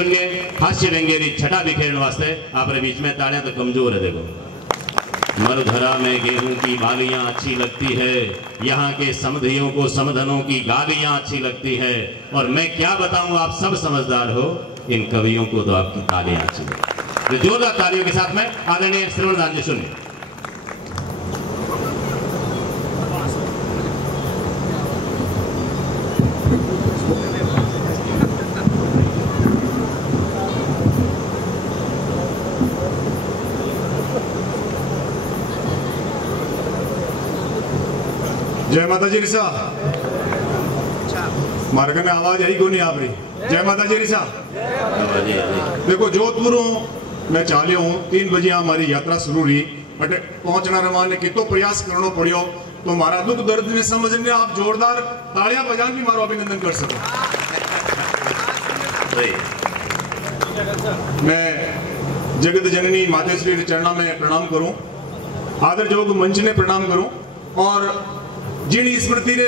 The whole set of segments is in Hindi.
हास्य व्यंग्य छटा बिखेरने वास्ते आपरे बीच में तालियां तो कमजोर है। देखो, मरुधरा में गेहूं की बालियां अच्छी लगती है, यहाँ के समधियों को समधनों की गालियां अच्छी लगती है, और मैं क्या बताऊं, आप सब समझदार हो, इन कवियों को तो आपकी तालियां अच्छी लगती है। जोरदार तालियों के साथ में आदरणीय श्रवणदान जी सुनिए। जय माता जी रिसा मार्ग में आवाज आई को नहीं आप रही। जय माता जी रिसा। देखो, जोधपुर हूँ मैं, चाले हूँ, 3 बजे हमारी यात्रा शुरू रही, बट पहुंचना रमाने कितो प्रयास करना पड़ियो, तो मारा दुख दर्द ने समझने आप जोरदार तालियां बजान भी मारो अभिनंदन कर सको। मैं जगत जननी मातेश्वरी चरणा में प्रणाम करूं, आदर जोग मंच ने प्रणाम करूं, और जिनी स्मृति रे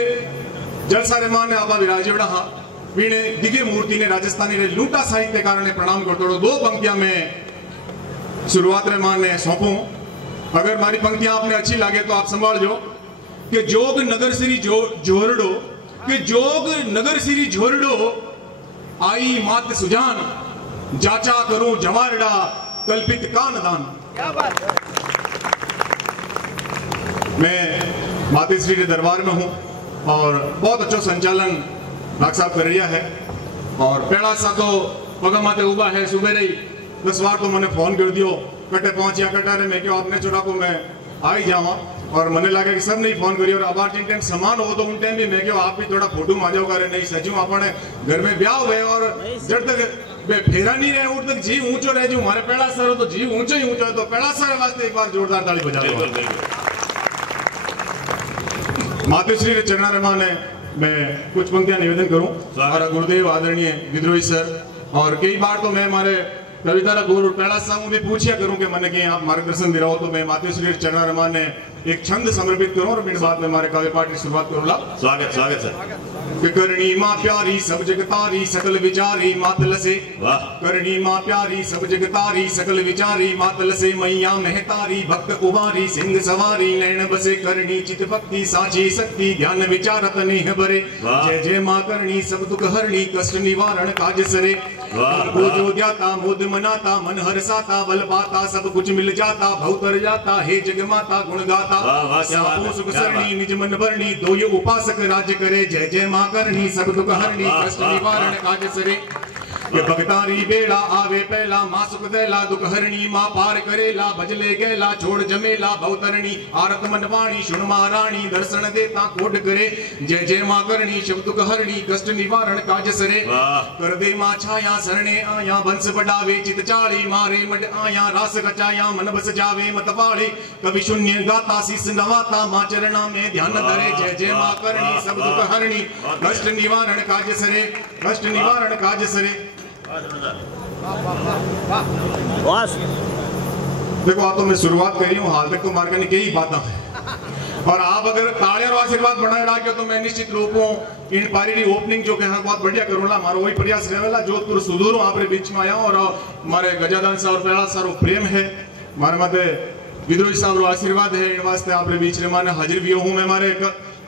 जलसा रे मान आपा विराजवड़ा हा वीणे दिव्य मूर्ति ने राजस्थानी रे लूटा साहित्यकार ने प्रणाम करतो। 2 पंक्तियां में शुरुआत रे मान ने सौंपूं। अगर मारी पंक्तियां आपने अच्छी लागे तो आप संभाल जो कि जोग नगर श्री जोरडो, कि जोग नगर श्री जोरडो आई मात सुजान, जाचा करूं जवारडा कल्पित कानदान। क्या बात है। मैं मातेश्वरी के दरबार में हूँ और बहुत अच्छा संचालन डॉक्टर साहब कर रहा है, और पहला सा तो पगा माते उबा है, सुबह रही 10 बार तो मैंने फोन कर दियो, कटे पहुंचिया कटारे में क्यों आपने चुरा को मैं आ ही जावा, और मैंने लगा कि सब नहीं फोन करिए, और अब जिन टाइम समान हो तो उन टाइम भी मैं क्यों आप भी थोड़ा फोटो माजो करे नहीं सचू अपने घर में ब्याह हुए, और जब तक फेरा नहीं रहे उठ तक जी ऊंचो रह जू, हमारे पहला सर हो तो जी ऊंचो ही ऊंचो है, तो पहला सर वास्ते एक बार जोरदार ताली बजा दो। मातेश्वरी के चरणा रमान है, मैं कुछ पंक्तियां निवेदन करूं। हमारा गुरुदेव आदरणीय विद्रोही सर, और कई बार तो मैं हमारे कविता गुरु पहला साहब भी पूछा करूं कि मैंने कि आप मार्गदर्शन दे रहा हो, तो मैं मातेश्वरी के चरणा रमान ने एक छंद समर्पित करूं, और मेरे बाद में हमारे काव्य पाठ की शुरुआत करूंगा। स्वागत स्वागत सर। करणी माँ प्यारी सब जगतारी सकल विचारी मातल से, करणी माँ प्यारी सब जगतारी सकल विचारी मातल से, मैया महतारी भक्त उबारी सिंह सवारी नैन बसे, करणी चित भक्ति साची शक्ति ज्ञान विचारत नेह भरे, जय जय माँ करणी सब दुख हरणी कष्ट निवारण काज सरे, को जो ज्ञाता मोद मनाता मन हर्षाता बल पाता सब कुछ मिल जाता भवतर जाता, हे जग माता गुण गाता सुख सरणी निज मन भरणी, दो ये उपासक राज्य करे, जय जय माँ करणी सब दुख हरणी कष्ट निवारण काज सरे, ये भगतारी बेड़ा आवे पहला माँ सुख देला दुख हरणी, माँ पार करेला भजले गेला छोड़ जमेला भवतरणी, आरत मन वाणी सुन महारानी दर्शन देता कोड करे, जय जय माँ करणी शब्द दुख हरणी कष्ट निवारण काज सरे, कर दे माँ छाया सरणे आया वंश बढ़ावे चित चाली, मारे मड आया रास रचाया मन बस जावे मतवाले, कवि शून्य गाता शीस नवाता माँ चरणा में ध्यान धरे, जय जय माँ करणी सब दुख हरणी कष्ट निवारण काज सरे, कष्ट निवारण काज सरे। देखो, आप तो मैं शुरुआत कर रही हूँ, हाल तक तो मार्ग ने कई बातें हैं, और आप अगर तालियां और आशीर्वाद बनाए रखे तो मैं निश्चित रूप हूँ इन पारी ओपनिंग जो कहना बहुत बढ़िया करूंगा। हमारा वही प्रयास रहेगा, जोधपुर सुदूर हूँ आपके बीच में आया हूँ, और हमारे गजादान साहब और पहला सारो प्रेम है, हमारे माते विद्रोही साहब आशीर्वाद है, इन वास्ते आपके बीच में माने हाजिर भी हूँ। मैं हमारे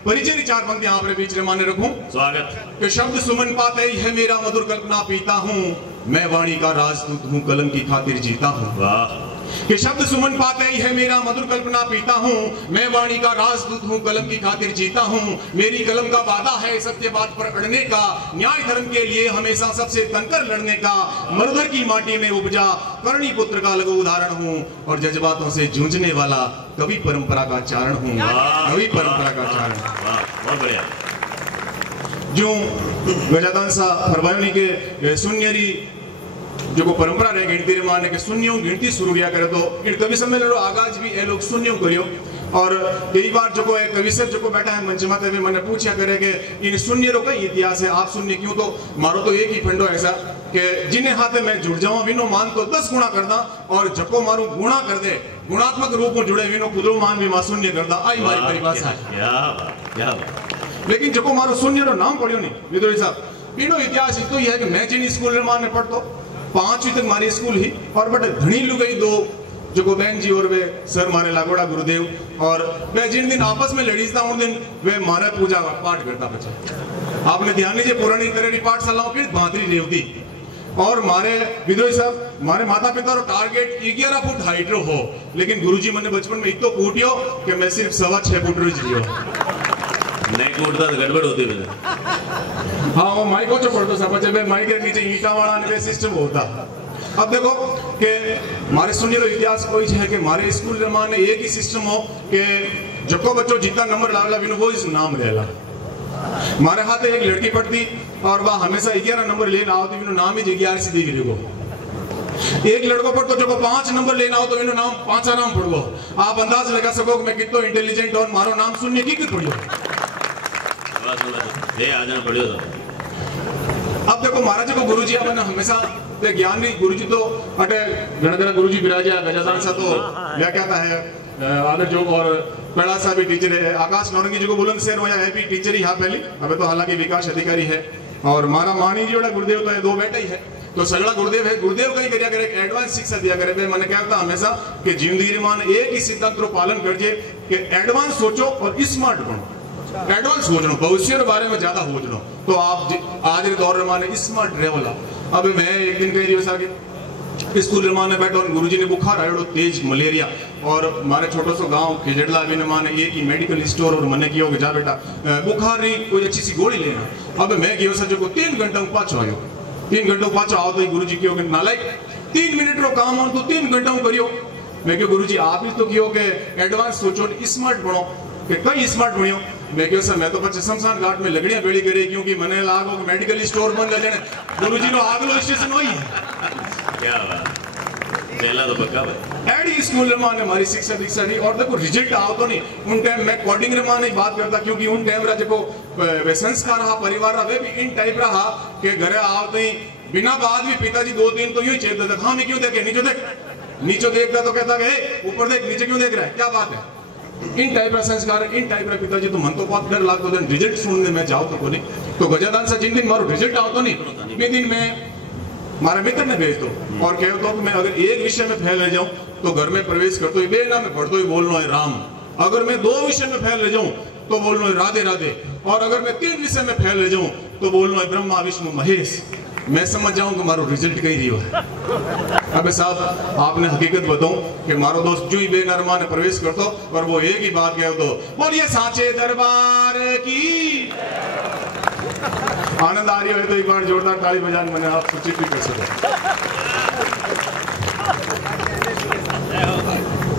परिचय 4 पंक्तियां आपके बीच में माने रखूं। स्वागत। कि शब्द सुमन पाते ही है मेरा मधुर कल्पना पीता हूँ, मैं वाणी का राजदूत हूँ कलम की खातिर जीता हूँ। वाह। कि शब्द सुमन पाते ही है मेरा मधुर कल्पना पीता हूँ, मैं वाणी का राजदूत हूँ कलम की खातिर जीता हूँ, मेरी कलम का वादा है सत्य बात पर अड़ने का, न्याय धर्म के लिए हमेशा सबसे तनकर लड़ने का, मरुधर की माटी में उपजा करणी पुत्र का लघु उदाहरण हूँ, और जज्बातों से जूझने वाला कवि परंपरा का चारण हूँ, कवि परंपरा का चारण। बहुत बढ़िया। जो गजादान सा फरमायोनी के शून्यरी जो को परंपरा रहे गिनती रे माने के शून्यों गिनती शुरू किया करे, तो इन कवि सम्मेलन रो आगाज भी ए लोग शून्यों करियो, और कई बार जो को एक कवि सर जो को बैठा है मंच माते भी मैंने पूछा करे कि इन शून्य रो का इतिहास है, आप शून्य क्यों, तो मारो तो एक ही फंडो ऐसा कि जिन्हें हाथे मैं जुड़ जाऊं विनो मान तो 10 गुणा करदा, और जको मारू गुणा कर दे गुणात्मक रूप में जुड़े विनो कुदरो मान भी मां शून्य करदा, आई मारी परिभाषा है। क्या बात। लेकिन जको मारो शून्य रो नाम पढ़ियो नहीं विद्रोही साहब, इनो इतिहास तो ये है कि मैं जिन स्कूल में माने पढ़तो 5वीं तक मारी स्कूल ही और बट धनी लू गई दो जो बहन जी और वे सर मारे लागोड़ा गुरुदेव और वे जिन दिन आपस में लड़ीज था उन दिन वे मारे पूजा पाठ करता बच्चा। आपने ध्यान दीजिए पुरानी तरह पाठशालाओं की भांतरी रेवती और मारे विद्रोही साहब मारे माता पिता और टारगेट 11 फुट हाइट रो हो, लेकिन गुरुजी मैंने बचपन में इतो कूटियो कि मैं सिर्फ 6.25 फुट रो जियो नहीं कूटता तो गड़बड़ होती है। हाँ वो माइक को जो पढ़तो सब जब माइक के नीचे ईटा वाला ने सिस्टम होता। अब देखो कि हमारे सुनिए लो इतिहास कोई है कि हमारे स्कूल में एक ही सिस्टम हो कि जको बच्चों जितना नंबर लाला बिनु वो इस नाम लेला। हमारे हाथ एक लड़की पढ़ती और वह हमेशा 11 नंबर लेना आओ तो इन्हों नाम ही 11 से दी गई। एक लड़को पर तो जो 5 नंबर लेना हो तो इन्हों नाम 5 नाम पढ़ो। आप अंदाज लगा सको कि मैं कितना इंटेलिजेंट और मारो नाम सुनने की पढ़ियो। अब देखो महाराज को गुरुजी अपन हमेशा ज्ञान नहीं गुरुजी तो अटे गणगण गुरुजी विराजा गजादान सा तो व्याख्याता है आदर जोग और पेड़ा सा भी टीचर है। आकाश नौरंगी जी को बुलंद शहर हो है भी टीचर ही हाँ पहली अबे तो हालांकि विकास अधिकारी है और मारा मानी जी गुरुदेव तो है 2 बेटा ही है तो सगड़ा गुरुदेव है। गुरुदेव कहीं करिया करे एडवांस शिक्षा दिया करे। मैंने क्या था हमेशा कि जिंदगी मान एक ही सिद्धांत रो पालन करजे कि एडवांस सोचो और स्मार्ट बनो। एडवांस सोचनो भविष्य के बारे में ज्यादा सोचनो तो आप आज के दौर में माने स्मार्ट रहे वाला। अब मैं एक दिन कह रही हूँ स्कूल में बैठो गुरुजी ने बुखार आयो तेज मलेरिया और मारे छोटो सो गांव खिजड़ला भी ने माने एक ही मेडिकल स्टोर और मने कियो कि जा बेटा बुखार नहीं कोई अच्छी सी गोली लेना। अब मैं गयो सर जो 3 घंटा पाछो आयो 3 घंटा पाछो आओ तो गुरुजी कियो कि नालायक 3 मिनट रो काम हो तो 3 घंटा करियो। मैं क्यों गुरुजी आप ही तो कियो के एडवांस सोचो स्मार्ट बनो कि कई स्मार्ट बनियो। मैं क्यों सर मैं तो पचे शमशान घाट में लगड़ियां बेड़ी करे क्योंकि मने लागो कि मेडिकल स्टोर बंद ले जाने गुरुजी नो आगलो स्टेशन होई क्या बात पहला तो पक्का भाई एडी स्कूल रे माने हमारी शिक्षा दीक्षा नहीं और देखो रिजल्ट आओ तो नहीं उन टाइम मैं कोडिंग रे माने बात करता क्योंकि उन टाइम रा देखो वे संस्कार रहा परिवार रहा वे भी इन टाइप रहा कि घरे आओ तो बिना बात भी पिताजी 2-3 तो यूं चेत देता खां में क्यों देखे नीचे देखता तो कहता कि ऊपर देख नीचे क्यों देख रहा है क्या बात है। इन टाइप का संस्कार इन टाइप का पिताजी तो मन तो बहुत डर लागतो दिन रिजल्ट सुनने में जाओ तो कोनी तो गजादान से जिन दिन मारो रिजल्ट आओ तो नहीं बे दिन में मारे मित्र ने भेज दो और कहो तो मैं अगर एक विषय में फेल रह जाऊं तो घर में प्रवेश करते ही बे ना मैं पढ़तो ही बोलना है राम। अगर मैं 2 विषय में फेल रह जाऊं तो बोलना है राधे राधे और अगर मैं 3 विषय में फेल रह जाऊं तो बोलना है ब्रह्मा विष्णु महेश। मैं समझ जाऊं कि मारो रिजल्ट कहीं रही है। अब साहब आपने हकीकत बताऊं कि मारो दोस्त जो ही बेनरमा ने प्रवेश करतो और वो एक ही बात कह दो बोलिए साचे दरबार की आनंद आ रही है तो एक बार जोरदार ताली बजाने मैंने आप सूचित भी कर सकते।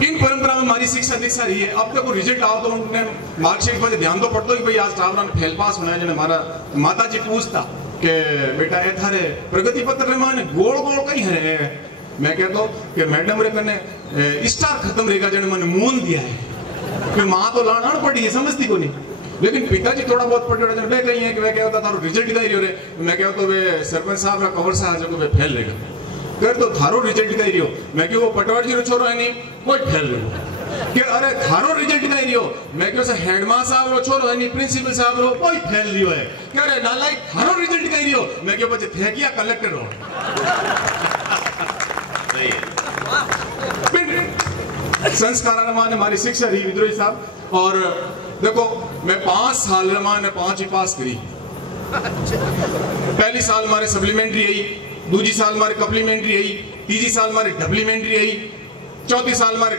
इन परंपरा में हमारी शिक्षा दीक्षा रही है। अब तक वो रिजल्ट आओ तो उन्होंने मार्कशीट पर ध्यान तो पड़ता कि भाई आज टावरा ने फेल पास होना है। हमारा माता जी पूछता कि बेटा ए थारे प्रगति पत्र रे माने गोल गोल कहीं है। मैं कहता हूँ कि मैडम रे कने स्टार खत्म रहेगा जने मैंने मून दिया है फिर माँ तो लाना पड़ी है समझती को नहीं लेकिन पिताजी थोड़ा बहुत पढ़े वे कहीं है कि वे क्या होता थारो रिजल्ट का ही रे मैं क्या होता वे सरपंच साहब रा कवर साहब जो वे फेल रहेगा कर तो थारो रिजल्ट का ही रियो। मैं क्यों वो पटवार जी रो छोरो है नहीं कोई फेल रहो कि अरे थारो रिजल्ट का ही रियो। मैं क्यों से हेडमास्टर साहब रो छोरो है नहीं प्रिंसिपल साहब रो कोई फेल रियो है कि अरे नालायक थारो रिजल्ट का ही रियो। मैं क्यों बच्चे थे किया कलेक्टर हो सही है। संस्कार माने हमारी शिक्षा रही विद्रोही साहब और देखो मैं 5 साल ने 5 ही पास करी। पहली साल हमारे सप्लीमेंट्री आई दूसरी साल हमारे कप्लीमेंट्री आई तीसरी साल हमारे डब्लीमेंट्री आई चौथी साल हमारे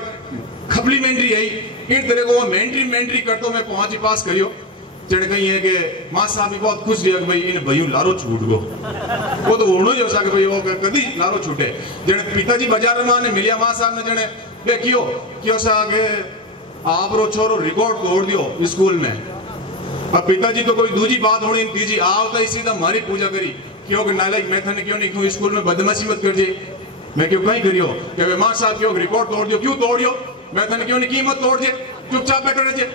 खप्लीमेंट्री आई। इन तरह को मेंट्री करते मैं 5 ही पास करियो। चढ़ गई है कि मां साहब भी बहुत खुश रही भाई इन भैया लारो छूट गो वो तो होनो ही हो सके भाई वो कदी लारो छूटे जने पिताजी बाजार में ने मिलिया मां साहब ने जने देखियो क्यों सा आगे आप रो छोरो रिकॉर्ड तोड़ दियो स्कूल में। अब पिताजी तो कोई दूसरी बात होनी तीजी आवता ही सीधा मारी पूजा करी क्यों कि नालायक मैं थाने क्यों नहीं क्यों स्कूल में बदमाशी मत कर जे। मैं क्यों कहीं करियो कि मां साहब क्यों रिकॉर्ड तोड़ दियो क्यों तोड़ियो मैं थाने क्यों नहीं कीमत तोड़ जे चुपचाप बैठो रह जे।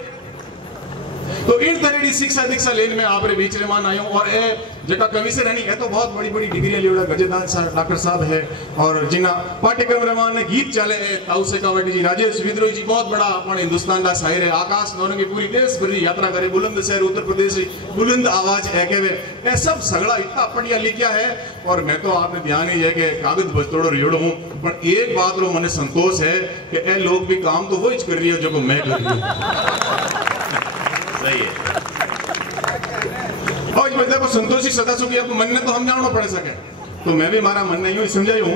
तो इन तरह शिक्षा दीक्षा लेन में आप बीच रे मान आयो और ए जका कवि से रहनी है तो बहुत बड़ी बड़ी डिग्री लियोड़ा गजेदान साहब डॉक्टर साहब है और जिना पाठ्यक्रम रे मान गीत चले है ताऊ शेखावटी जी राजेश विद्रोही जी बहुत बड़ा अपन हिंदुस्तान का शायर है आकाश दोनों की पूरी देश भरी यात्रा करे बुलंद शहर उत्तर प्रदेश बुलंद आवाज है के ये सब सगड़ा इतना बढ़िया लिखा है और मैं तो आपने ध्यान ही है कि कागज बस्तोड़ो रियोड़ो हूं पर एक बात रो मने संतोष है कि ए लोग भी काम तो वही कर रही है जो मैं कर रही हूं सही है और इस वजह को संतोषी सदा सुखी आपको मन ने तो हम जानना पड़े सके तो मैं भी हमारा मन नहीं हूं समझाई हूं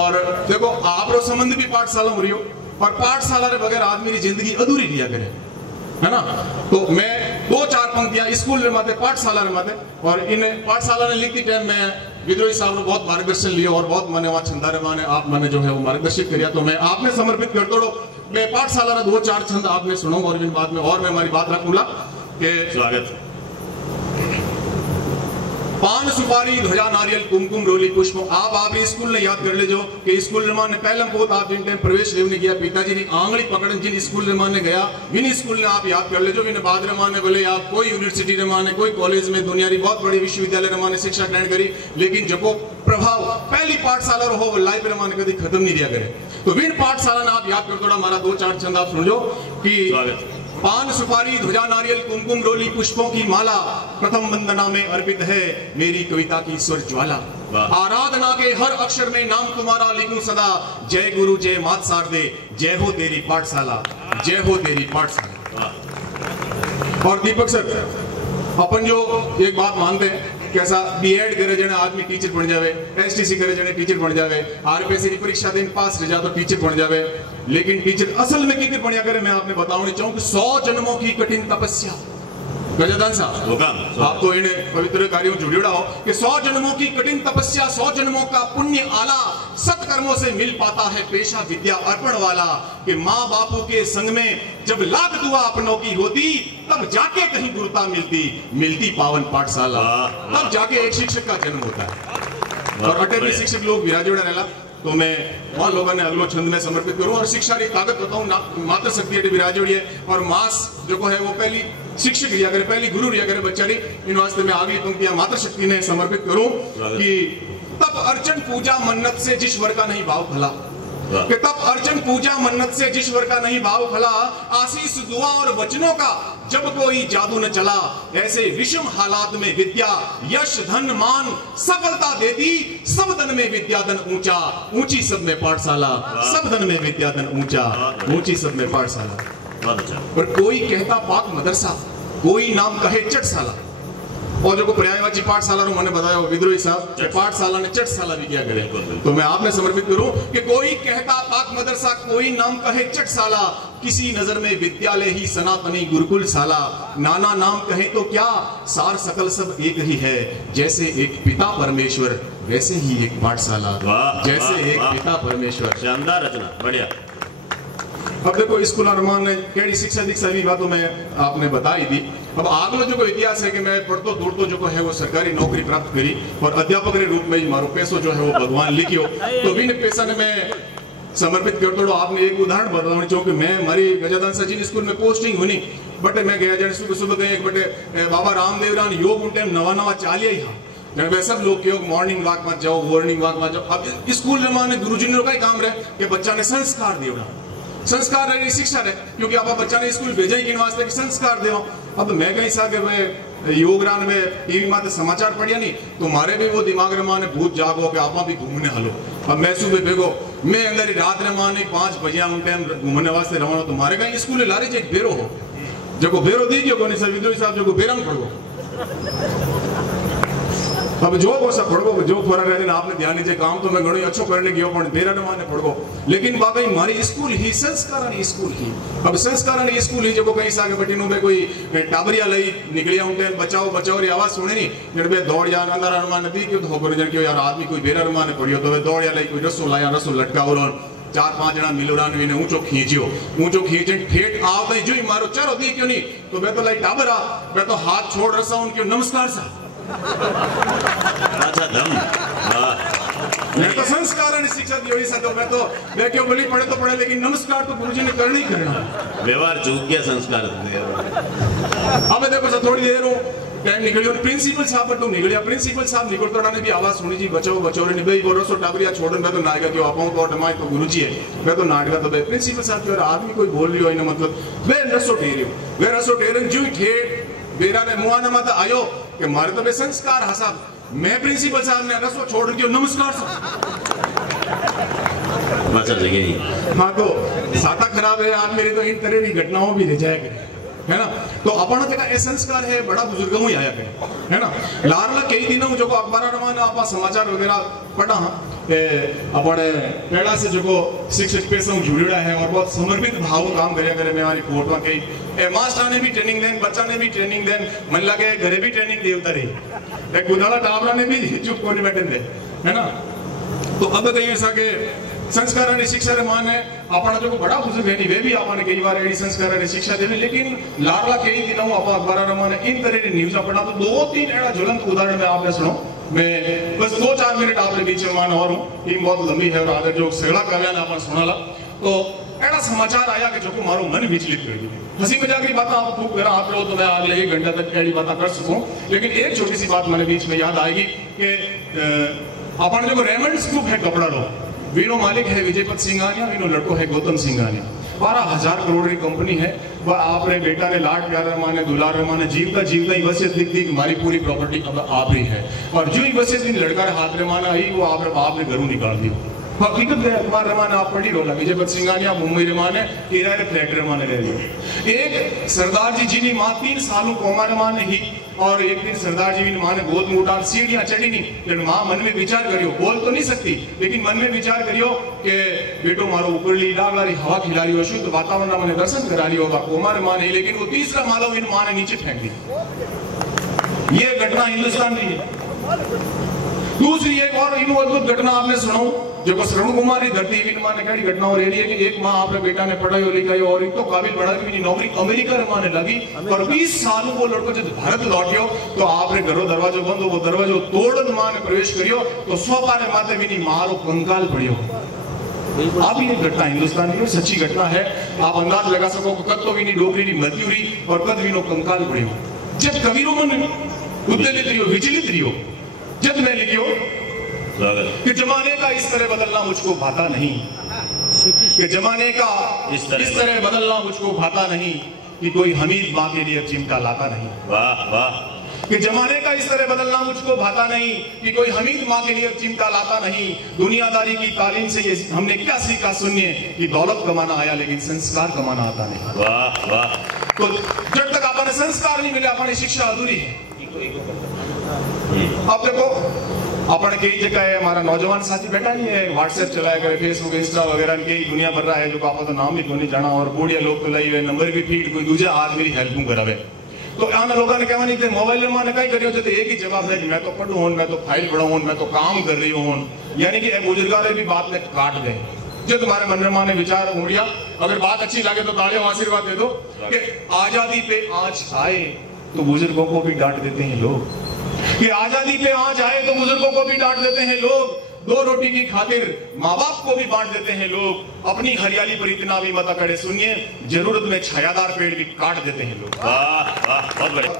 और देखो आप रो संबंध भी पाठशाला में रहियो और पाठशाला रे बगैर आदमी की जिंदगी अधूरी रिया करे है ना तो मैं दो चार पंक्तियां स्कूल रे माते पाठशाला रे माते और इन पाठशाला ने लिखती टाइम मैं विद्रोही साहब ने बहुत मार्गदर्शन लिया और बहुत मने वहां छंदारे माने आप मने जो है वो मार्गदर्शित करिया तो मैं आपने समर्पित कर दो मैं पाठशाला रे दो चार छंद आपने सुनाऊंगा और इन बाद में और मैं हमारी बात रखूंगा कि स्वागत पान सुपारी ध्वजा नारियल कुमकुम रोली पुष्प आप स्कूल ने याद कर ले जो कि स्कूल निर्माण ने पहला पोत आप जिन टाइम प्रवेश लेने गया पिताजी ने आंगली पकड़न जिन स्कूल निर्माण ने गया विन स्कूल ने आप याद कर ले जो विन बाद रमाने बोले आप कोई यूनिवर्सिटी रमाने कोई कॉलेज में दुनिया की बहुत बड़ी विश्वविद्यालय रमाने शिक्षा ग्रहण करी लेकिन जो प्रभाव पहली पाठशाला रो वो लाइफ रमाने कभी खत्म नहीं दिया करे तो विन पाठशाला ने आप याद कर थोड़ा हमारा दो चार छंद आप सुन लो कि पान सुपारी ध्वजा नारियल कुमकुम रोली पुष्पों की माला प्रथम वंदना में अर्पित है मेरी कविता की स्वर ज्वाला आराधना के हर अक्षर में नाम तुम्हारा लिखूं सदा जय गुरु जय मात शारदे जय हो तेरी पाठशाला जय हो तेरी पाठशाला। और दीपक सर अपन जो एक बात मानते हैं कैसा बीएड करे जने आदमी टीचर बन जावे एसटीसी करे जने टीचर बन जावे आरपीएससी की परीक्षा देन पास रह जा तो टीचर बन जावे लेकिन टीचर असल में की बढ़िया करे मैं आपने बताऊंगी चाहूं कि 100 जन्मों की कठिन तपस्या गजादान साहब आप तो इन पवित्र कार्यों जुड़ियोड़ा हो कि 100 जन्मों की कठिन तपस्या 100 जन्मों का पुण्य आला सत्कर्मों से मिल पाता है पेशा विद्या अर्पण वाला कि माँ बापू के संग में जब लाख दुआ अपनों की होती तब जाके कहीं गुरुता मिलती पावन पाठशाला तब जाके एक शिक्षक का जन्म होता है और अटे भी शिक्षक लोग विराजोड़ा रहला तो मैं वहां लोगों ने अगलो छंद में समर्पित करूं और शिक्षा की ताकत बताऊं मात्र शक्ति विराजोड़ी है और मास जो है वो पहली शिक्षक रिया करे पहली गुरु रिया करे बच्चा री इन वास्ते मैं अगली पंक्तियां मात्र शक्ति ने समर्पित करूं कि तब अर्चन पूजा मन्नत से जिस वर का नहीं भाव फला कि तब अर्चन पूजा मन्नत से जिस वर का नहीं भाव फला आशीष दुआ और वचनों का जब कोई जादू न चला ऐसे विषम हालात में विद्या यश धन मान सफलता देती सब धन में विद्या धन ऊंचा ऊंची सब में पाठशाला सब धन में विद्या धन ऊंचा ऊंची सब में पाठशाला पर कोई कहता पाक मदरसा कोई नाम कहे चटशाला और जो पर्यायवाची पाठशाला रो मैंने बताया विद्रोही साहब पाठशाला ने चटशाला भी किया करे तो मैं आपने समर्पित करूं कि कोई कहता पाक मदरसा कोई नाम कहे चटशाला किसी नजर में विद्यालय ही सनातनी गुरुकुल शाला नाना नाम कहे तो क्या सार सकल सब एक ही है जैसे एक पिता परमेश्वर वैसे ही एक पाठशाला जैसे एक पिता परमेश्वर शानदार रचना बढ़िया। अब देखो स्कूल अरमान ने केड़ी शिक्षा दीक्षा भी बातों में आपने बताई दी अब आगलो जो इतिहास है कि मैं पढ़तो दूरतो जो है वो सरकारी नौकरी प्राप्त करी और अध्यापक के रूप में ही मारो पैसो जो है वो भगवान लिखियो तो बिन पैसा ने मैं समर्पित कर दो आपने एक उदाहरण बताना चाहूँ कि मैं हमारी गजादान सचिन स्कूल में पोस्टिंग हुई बट मैं गया जन सुबह सुबह गए बटे बाबा रामदेव रान योग उन टाइम नवा चालिया ही हाँ वे सब लोग योग मॉर्निंग वॉक मत जाओ मॉर्निंग वॉक मत जाओ अब स्कूल में माने गुरुजी का ही काम रहे कि बच्चा ने संस्कार दिया संस्कार रही शिक्षा रहे क्योंकि आप बच्चा ने स्कूल भेजा ही वास्ते कि संस्कार दे अब मैं कहीं सा कि मैं योगरान में टीवी माते समाचार पढ़िया नहीं तो मारे भी वो दिमाग रे माने भूत जागो कि आप भी घूमने हलो अब मैं सुबह भेगो मैं अंदर ही रात रे माने 5 बजे उन टाइम घूमने वास्ते रवाना तो मारे कहीं स्कूल लारे जे बेरो हो जो बेरो दी गयो कोनी सर विद्रोही साहब जो बेरम पड़ो अब जो को सब पढ़ो जो थोड़ा रहे आपने ध्यान दीजिए काम तो मैं घणो अच्छो करने गयो पण बेरा माने पढ़ो लेकिन बाकी मारी स्कूल ही संस्कारानी स्कूल ही अब संस्कारानी स्कूल ही जो कहीं सागे बटीनु में कोई टाबरिया लई निकलिया उनटे बचाओ बचाओ री आवाज सुने नहीं जण बे दौड़ या अंदर मान नदी क्यों तो को जण क्यों यार आदमी कोई बेरा माने पढ़ियो तो वे दौड़ या लई कोई रसो लाया रसो लटकाओ और 4-5 जना मिलोरान ने ऊंचो खींचन ठेठ आवते जो ही मारो चारो दी क्यों नहीं तो मैं तो लाई टाबरा मैं तो हाथ छोड़ रसा उनके नमस्कार सा अच्छा दम मैं तो संस्कार ने शिक्षा दी हुई सतो मैं क्यों बोली पढ़े तो पढ़े लेकिन नमस्कार तो गुरुजी ने करना ही करना। व्यवहार चूक गया संस्कार अब देखो सर थोड़ी देर हो टाइम निकलियो प्रिंसिपल साहब पर तो निकलिया प्रिंसिपल साहब निकलतो ने भी आवाज सुनी जी बचाओ बचाओ ने भाई बोलो सो टाबरिया छोड़न मैं तो नाटक क्यों आपाऊं तो टमाई तो गुरुजी है मैं तो नाटक तो प्रिंसिपल साहब के आदमी कोई बोल लियो इने मतलब वे रसो टेरियो वे रसो टेरन जुई ठेठ बेरा ने मुआना मत आयो कि मारे तो बे संस्कार हसा मैं प्रिंसिपल साहब ने रसो छोड़ दियो नमस्कार मास्टर जगह हां तो साता खराब है आज मेरी तो इन तरह की घटनाओं भी रह जाए है ना। तो अपना जगह ए संस्कार है बड़ा बुजुर्गों ही आया गए है ना। लारला कई दिनों जो को अखबार रमान आप समाचार वगैरह पढ़ा अपने पेड़ा से जो शिक्षक पैसा जुड़ेड़ा है और बहुत समर्पित भाव काम करे करे मैं हमारी कोर्ट में कई मास्टर ने भी ट्रेनिंग देन बच्चा ने भी ट्रेनिंग देन मन लगे घरे भी ट्रेनिंग दे उतरे एक गुदाला टावरा ने भी चुप कोनी बैठे दे है ना। तो अब कहीं ऐसा के संस्कार ने शिक्षा रे मान है अपना जो बड़ा बुजुर्ग है वे भी आपने कई बार ऐसी संस्कार ने शिक्षा देवे लेकिन लारला कई दिनों आप अखबार रे इन तरह की न्यूज़ पढ़ा तो दो तीन ऐसा ज्वलंत उदाहरण मैं आपने सुनो मैं बस 2-4 मिनट आपके बीच में मान और हूं टीम बहुत लंबी है और आगे जो सेड़ा कव्या आपने सुनाला तो ऐसा समाचार आया कि जो मारो मन विचलित कर दिया। हंसी मजाक की बात आप खूब करा आप लोग तो मैं अगले 1 घंटा तक ऐसी बात कर सकूं लेकिन एक छोटी सी बात मेरे बीच में याद आएगी कि अपना जो रेमंड ग्रुप है कपड़ा लो वीनो मालिक है विजयपत सिंघानिया वीनो लड़को है गौतम सिंघानिया 12,000 करोड़ की कंपनी है वह आपने बेटा ने लाड प्यार रमाने दुलार रमाने जीवता जीवता ही वसीयत लिख दी कि हमारी पूरी प्रॉपर्टी अब आप ही है और जो ही वसीयत इन लड़का हाथ रमाना आई वो आपने घरों निकाल दी हकीकत है कुमार रमाना आप पढ़ी रोला विजयपत सिंघानिया मुंबई रमाने किराए फ्लैट रमाने रह रही एक सरदार जी जी माँ 3 सालों कोमा रमाने ही और एक दिन सरदार जी माँ ने गोद में उठा सीढ़ियां चढ़ी नहीं लेकिन माँ मन में विचार करियो बोल तो नहीं सकती लेकिन मन में विचार करियो कि बेटो मारो ऊपर ली डाग ला रही हवा खिला रही हो शुद्ध वातावरण मैंने दर्शन करा लिया होगा कोमार माँ नहीं लेकिन वो तीसरा माला इन माँ ने नीचे फेंक दी। ये घटना हिंदुस्तान की है। दूसरी एक और इन अद्भुत घटना आपने सुनाऊं जो श्रवण कुमारी धरती इन माँ ने कई घटना हो रही है कि एक माँ आपने बेटा ने पढ़ाई लिखाई और एक तो काबिल बढ़ा की नौकरी अमेरिका में माने लगी और 20 सालों वो लड़को जब भारत लौटियो तो आपने घरों दरवाजो बंद हो वो दरवाजो तोड़न माँ ने प्रवेश करियो तो सोपारे माते भी नहीं मारो कंकाल पड़ियो। आप ये घटना हिंदुस्तान की सच्ची घटना है आप अंदाज लगा सको कद तो भी नहीं डोगरी की मृत्यु रही और कद भी नो कंकाल पड़ियो जब कबीरों मन उद्दलित रियो विचलित रियो जब मैं लिखियो कि जमाने का इस तरह बदलना मुझको भाता नहीं कि जमाने का इस तरह बदलना मुझको भाता नहीं कि कोई हमीद माँ के लिए चिमटा लाता नहीं। वाह वाह कि जमाने का इस तरह बदलना मुझको भाता नहीं कि कोई हमीद माँ के लिए चिमटा लाता नहीं। दुनियादारी की तालीम से ये हमने क्या सीखा सुनिए कि दौलत कमाना आया लेकिन संस्कार कमाना आता नहीं। वाह वाह तो जब तक अपने संस्कार नहीं मिले अपनी शिक्षा अधूरी है। अब देखो अपने कई जगह है हमारा नौजवान साथी बैठा नहीं है व्हाट्सएप चलाया करे फेसबुक इंस्टा वगैरह कई दुनिया भर रहा है जो आपका तो नाम भी कोई नहीं जाना और बढ़िया लोग तो लाई हुए नंबर भी फीड कोई दूसरा आज मेरी हेल्प करावे तो आना लोगों ने कहवा नहीं थे मोबाइल में काय करियो तो एक ही जवाब है मैं तो पढ़ू हूं मैं तो फाइल पढ़ाऊं मैं तो काम कर रही हूं यानी कि बुजुर्गारे भी बात में काट गए। जो तुम्हारे मन में ने विचार उमड़िया अगर बात अच्छी लगे तो तालियों आशीर्वाद दे दो कि आजादी पे आंच आए तो बुजुर्गों को भी डांट देते हैं लोग कि आजादी पे आंच आए तो बुजुर्गों को भी डांट देते हैं लोग। 2 रोटी की खातिर माँ बाप को भी बांट देते हैं लोग। अपनी हरियाली पर इतना भी मत करे सुनिए जरूरत में छायादार पेड़ भी काट देते हैं लोग। वाह वाह बहुत बढ़िया।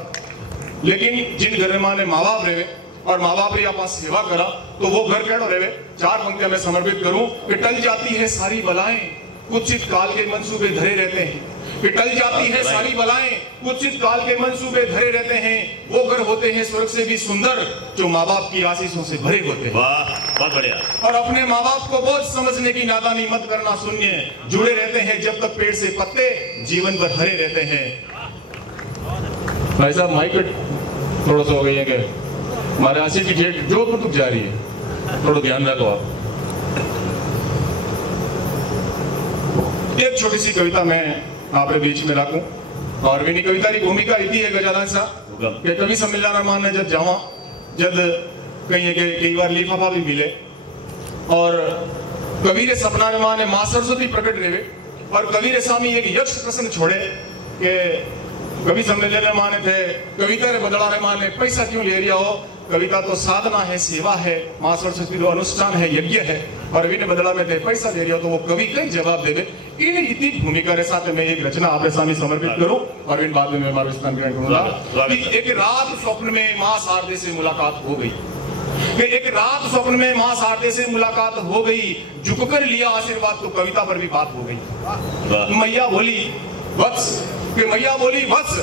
लेकिन जिन घर में माँ बाप रहे और माँ बाप ही आप सेवा करा तो वो घर केड़ो रहे 4 पंक्तियां मैं समर्पित करूं कि टल जाती है सारी बलाएं कुछ काल के मंसूबे धरे रहते हैं कि टल जाती है सारी बलाएं कुछ काल के मंसूबे धरे रहते हैं वो घर होते हैं स्वर्ग से भी सुंदर जो माँ बाप की आशीषों से भरे होते हैं। वाह बहुत बढ़िया। और अपने माँ बाप को बोझ समझने की नादानी मत करना सुनिए जुड़े रहते हैं जब तक पेड़ से पत्ते जीवन भर हरे रहते हैं। भाई साहब माइक थोड़ा सा हो गई है कि हमारे आसिफ की डेट जोधपुर तक जा रही है थोड़ा ध्यान रखो आप। एक छोटी सी कविता मैं आपके बीच में रखूं और मेरी कविता की भूमिका इतनी है गजानन सा कि कवि सम्मेलन मान जब जावा जब कई बार लिफाफा भी मिले और कवि रे सपना रे माने मां सरस्वती प्रकट रहे और कवि रे सामी एक यक्ष प्रश्न छोड़े कि कवि सम्मेलन माने थे कविता रे बदला रे माने पैसा क्यों ले रिया हो कविता तो साधना है, सेवा है, मां सरस्वती रो अनुष्ठान है, यज्ञ है, और विने बदला में ते पैसा दे रही हो तो वो कवि कई जवाब देवे। इन इतनी भूमिका के साथ मैं एक रचना आपके सामने समर्पित करूं और इन बाद में मैं हमारा स्थान ग्रहण करूंगा। कि एक रात स्वप्न में मां शारदे से मुलाकात हो गई, कि एक रात स्वप्न में मां शारदे से मुलाकात हो गई, झुककर लिया आशीर्वाद तो कविता पर भी बात हो गई। मैया बोली वत्स, कि मैया बोली वत्स,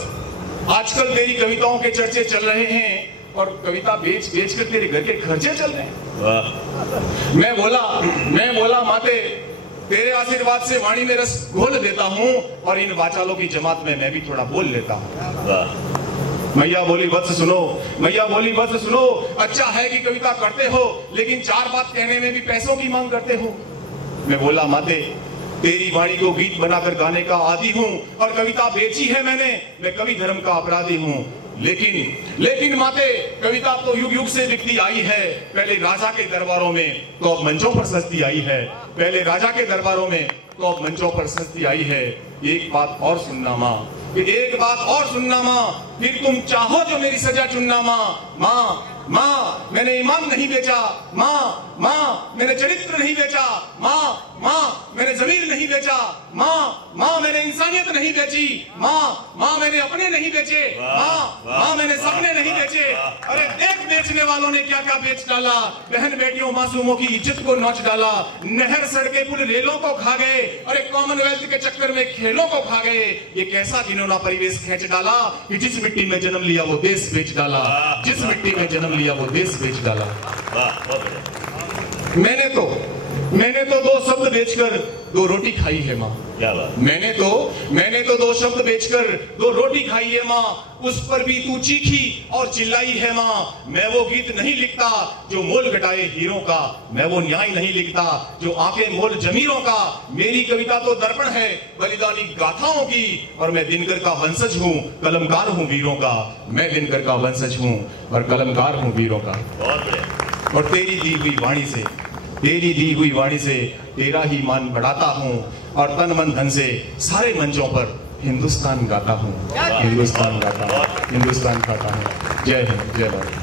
आजकल तेरी कविताओं के चर्चे चल रहे हैं और कविता बेच बेच कर तेरे घर के खर्चे चल रहे हैं। मैं बोला माते, तेरे आशीर्वाद से वाणी में रस घोल देता हूं और इन वाचालों की जमात में मैं भी थोड़ा बोल लेता हूं। मैया बोली वत्स सुनो, मैया बोली वत्स सुनो, अच्छा है कि कविता करते हो लेकिन चार बात कहने में भी पैसों की मांग करते हो। मैं बोला माते, तेरी वाणी को गीत बनाकर गाने का आदी हूं और कविता बेची है मैंने, मैं कवि धर्म का अपराधी हूं। लेकिन माते, कविता तो युग युग से बिकती आई है, पहले राजा के दरबारों में तो अब मंचों पर सस्ती आई है, पहले राजा के दरबारों में तो अब मंचों पर सस्ती आई है। एक बात और सुनना माँ, एक बात और सुनना माँ, फिर तुम चाहो जो मेरी सजा चुनना माँ। माँ मैंने ईमान नहीं बेचा, माँ मैंने चरित्र नहीं बेचा, माँ मैंने जमीर नहीं बेचा, माँ मैंने इंसानियत नहीं बेची, माँ मैंने अपने नहीं बेचे, माँ मैंने सपने नहीं बेचे। अरे देख बेचने वालों ने क्या क्या बेच डाला, बहन बेटियों मासूमों की इज्जत को नोच डाला, नहर सड़कें पुल रेलों को खा गए, अरे कॉमनवेल्थ के चक्कर में खेलों को खा गए। ये कैसा घिनौना परिवेश खींच डाला कि जिस मिट्टी में जन्म लिया वो देश बेच डाला, जिस मिट्टी में जन्म लिया वो देश बेच डाला। मैंने तो दो शब्द बेचकर दो रोटी खाई है माँ। क्या बात। मैंने तो दो शब्द बेचकर दो रोटी खाई है माँ, उस पर भी तू चीखी और चिल्लाई है माँ। मैं वो गीत नहीं लिखता जो मोल घटाए हीरों का, मैं वो न्याय नहीं लिखता जो आंखें मोल जमीरों का। मेरी कविता तो दर्पण है बलिदानी गाथाओं की, और मैं दिनकर का वंशज हूँ, कलमकार हूँ वीरों का। मैं दिनकर का वंशज हूँ और कलमकार हूँ वीरों का। और तेरी दी हुई वाणी से तेरा ही मान बढ़ाता हूँ और तन मन धन से सारे मंचों पर हिंदुस्तान गाता हूँ, हिंदुस्तान गाता हूँ। जय हिंद, जय भारत।